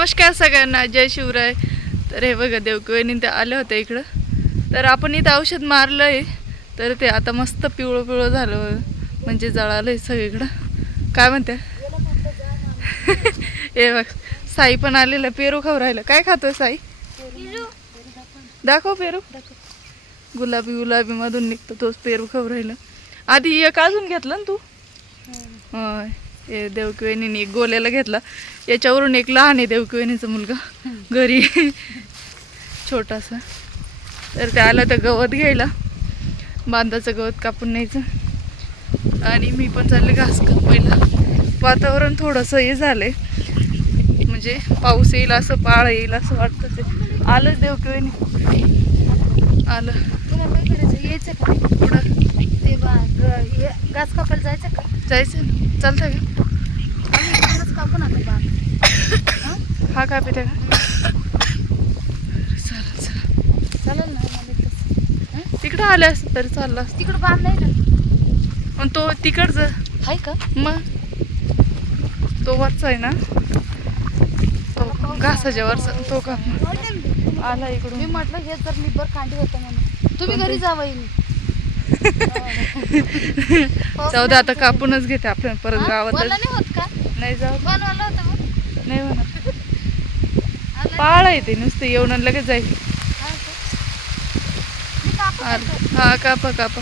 नमस्कार सगळ्यांना जय शिवराय. तर हे बघा देवकिवणी ते आले होते इकडं. तर आपण इथं औषध मारलं आहे तर ते आता मस्त पिवळं पिवळं झालं. म्हणजे जळालं आहे सगळीकडं. काय म्हणते? हे बघ साई पण आलेलं पेरू खाऊ राहिलं. काय खातोय साई? दाखव पेरू. गुलाबी गुलाबी मधून निघतो तोच पेरू खाऊ राहिलं. आधी एक अजून घेतलं ना तू? होय. हे देवकिवणीने एक गोल्याला घेतला. याच्यावरून एक लहान आहे देवकिवणीचा मुलगा. घरी. छोटासा. तर ते आलं तर गवत घ्यायला. बांधाचं गवत कापून न्यायचं. आणि मी पण चालले घास कापायला. वातावरण थोडंसं हे झालंय. म्हणजे पाऊस येईल असं पाळ येईल असं वाटतं ते. आलंच देवकिवणी आलं. यायचं का? पुढं. ते हे घास कापायला जायचं का? जायचं. ना? चालतंय. का आम्ही इकडूनच कापून आता बा हा काय पिते का चालेल चला चालेल ना. मला? तिकडं आले असतं तरी चाललं असतं. तिकडं बांध नाही ना. पण तो तिकडचं आहे का? मग? तो वरचा आहे ना. तो घासाच्या वरचा. तो का आला मी इकडून म्हटलं हे जर लिबर कांडी होतं म्हणून. तुम्ही घरी जावं येईल जाऊ दे आता कापूनच घेते आपण परत गावात नाही होत का? नाही जाऊ होतं मग नाही म्हणा? पाळ आहे ते नुसतं येऊन आणि लगेच जाईल. हा कापा कापा.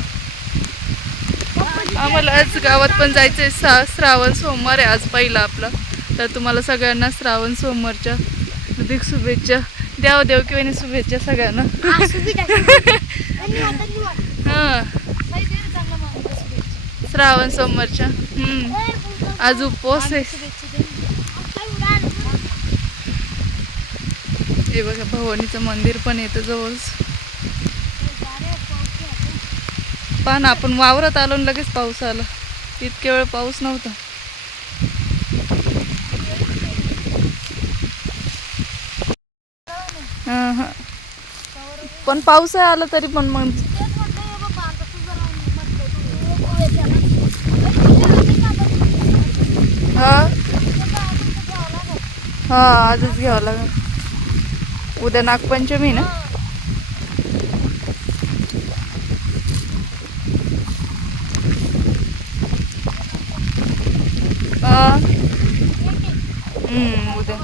आम्हाला आज गावात पण जायचं आहे सा श्रावण सोमवार आहे आज पहिला आपला. तर तुम्हाला सगळ्यांना श्रावण सोमवारच्या अधिक शुभेच्छा. द्याव देव किंवा शुभेच्छा सगळ्यांना. हां. श्रावण सोमवारच्या. हम्म. आज उपवास आहे शुभेच्छा दे. हे बघा भवानीचं मंदिर पण येतं जवळच पहा ना आपण वावरात आलो लगेच पाऊस आला. इतके वेळ पाऊस नव्हता. पण पाऊस आहे आला तरी पण मग हा? हा आजच घ्यावं लागेल. उद्या नागपंचमी ना? उद्या.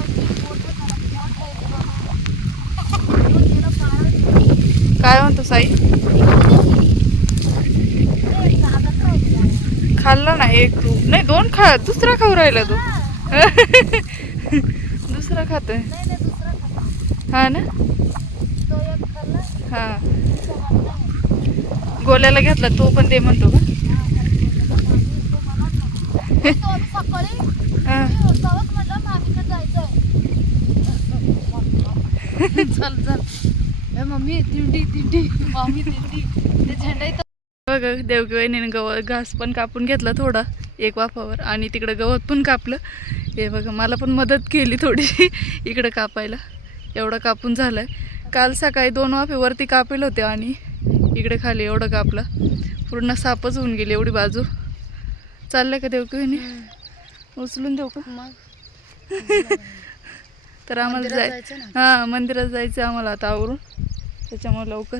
काय म्हणतो साई? खाल्ला ना एक तू. नाही दोन खा दुसरा खाऊ राहिला तू. दुसरा खातोय. नाही, हा ना? हा. गोल्याला घेतला तो पण दे म्हणतो का? हा. चल चल. मम्मी दिंडी दिंडी. मामी दिंडी. ते झेंडा इथं. बघा देवकिवाईने गवत घास पण कापून घेतला थोडा एक वाफावर. आणि तिकडं गवत पण कापलं. हे बघा मला पण मदत केली थोडीशी इकडं कापायला. एवढं कापून झालं काल सकाळी दोन वाफे वरती कापेल होते आणि इकडे खाली एवढं कापलं. पूर्ण सापच होऊन गेली एवढी बाजू. चाललंय का देवकिवाईने उचलून देऊ का? मग? तर आम्हाला जाय. हां मंदिरात जायचं आहे आम्हाला आता आवरून. त्याच्यामुळे लवकर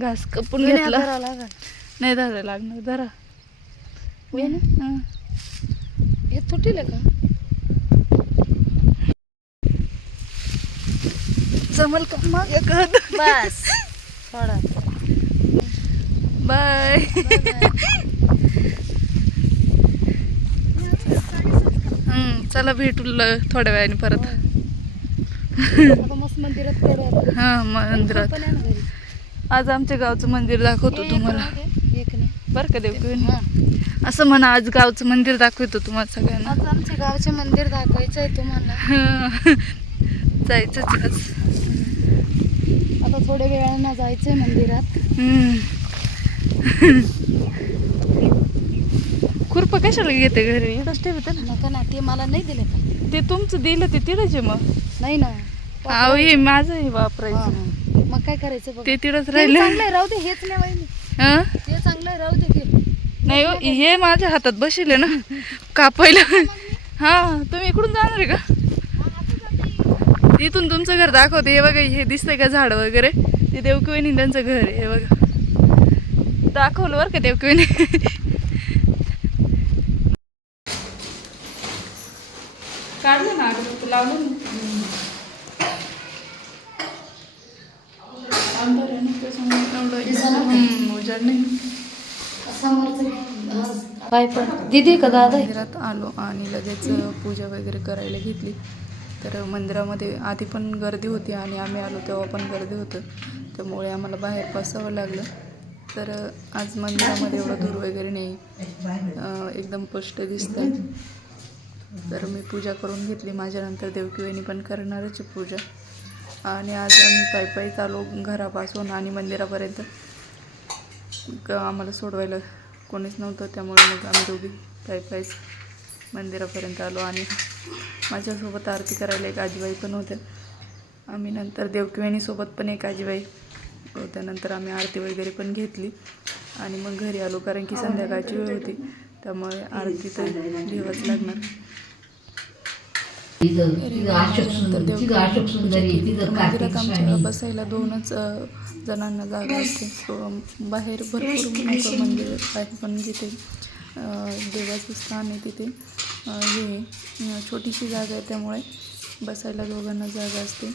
घास कपून घेतला. नाही धरायला लागणार धरा? हां. हे तुटेल का? जमल का? मग? एक हात. बस. थोडा बाय. हम्म, चला भेटू ल- थोड्या वेळाने परत. आता मस्त मंदिरात कडू हां मंदिरात. आज आमच्या गावचं मंदिर दाखवतो तुम्हाला. एक नाही. बरं का देव हा. असं म्हणा आज गावचं मंदिर दाखवतो तुम्हाला सगळ्यांना. आज आमच्या गावचे मंदिर दाखवायचं आहे तुम्हाला. हां. जायचंच आज. आता थोड्या वेळानं जायचंय मंदिरात. खुरपं कशाला घेते घरी? इकडंच ठेवते ना नका ना ते मला नाही दिले का ते तुमचं दिलं ते तिथंच मग. नाही ना. अहो हे माझं हे वापरायचं. मग काय करायचं बघ. ते तिथंच राहिले. राहू दे हेच नाही हं? ते चांगलं राहू दे ते नाही हो, हे माझ्या हातात बसले ना. कापायला. हा तुम्ही इकडून जाणार आहे का? इथून तुमचं घर दाखवते. हे बघा हे दिसतंय का झाड वगैरे? ते देवकिवणी त्यांचं घर आहे हे बघा. दाखवलं बरं का देवकिवणी? काढलं ना लावलं पण दिदी का दादा? आलो आणि लगेच पूजा वगैरे करायला घेतली. तर मंदिरामध्ये आधी पण गर्दी होती आणि आम्ही आलो तेव्हा पण गर्दी होतं. त्यामुळे आम्हाला बाहेर बसावं लागलं. तर आज मंदिरामध्ये एवढं धूर वगैरे नाही. एकदम स्पष्ट दिसतंय. तर मी पूजा करून घेतली. माझ्यानंतर देवकिवेणी पण करणारच पूजा. आणि आज आम्ही पायी पायी चालू घरापासून आणि मंदिरापर्यंत. क- आम्हाला सोडवायला कोणीच नव्हतं. त्यामुळे मग आम्ही दोघी पायी पायीच मंदिरापर्यंत आलो आणि माझ्यासोबत आरती करायला एक आजीबाई पण होत्या. आम्ही नंतर देवकिवाणीसोबत पण एक आजीबाई त्यानंतर आम्ही आरती वगैरे पण घेतली आणि मग घरी आलो कारण की संध्याकाळची वेळ होती. त्यामुळे आरती तर घ्यावंच लागणार. मंदिरात आमच्या बसायला दोनच जणांना जागा असते. सो, बाहेर भरपूर मंदिर आहे पण जिथे देवाचं स्थान आहे तिथे हे छोटीशी जागा आहे त्यामुळे बसायला दोघांना जागा असते.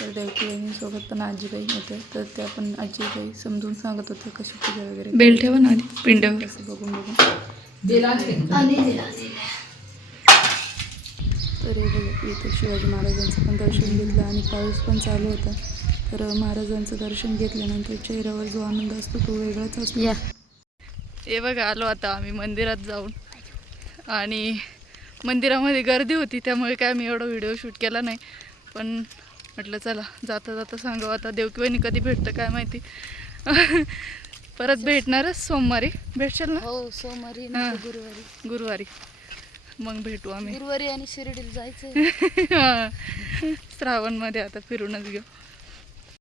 तर देवकिवाणीसोबत पण आजीबाई होत्या. तर त्या पण आजीबाई समजून सांगत होत्या कशी पूजा वगैरे बेल ठेवा ना आधी पिंड्यावर असं बघून बघून? तर हे बघा इथे शिवाजी महाराजांचं पण दर्शन घेतलं आणि पाऊस पण चालू होता. तर महाराजांचं दर्शन घेतल्यानंतर चेहऱ्यावर जो आनंद असतो तो वेगळाच असतो. या. हे बघा आलो आता आम्ही मंदिरात जाऊन. आणि मंदिरामध्ये गर्दी होती त्यामुळे काय मी एवढा व्हिडिओ शूट केला नाही. पण म्हटलं चला जाता जाता सांगावं आता देवकिवानी कधी भेटतं काय माहिती. परत भेटणारच सोमवारी. भेटशाल ना? हो सोमवारी. नाही तर गुरुवारी. गुरुवारी. मग भेटू आम्ही. गुरुवारी आणि शिर्डीला जायचंय. श्रावणमध्ये आता फिरूनच घेऊ.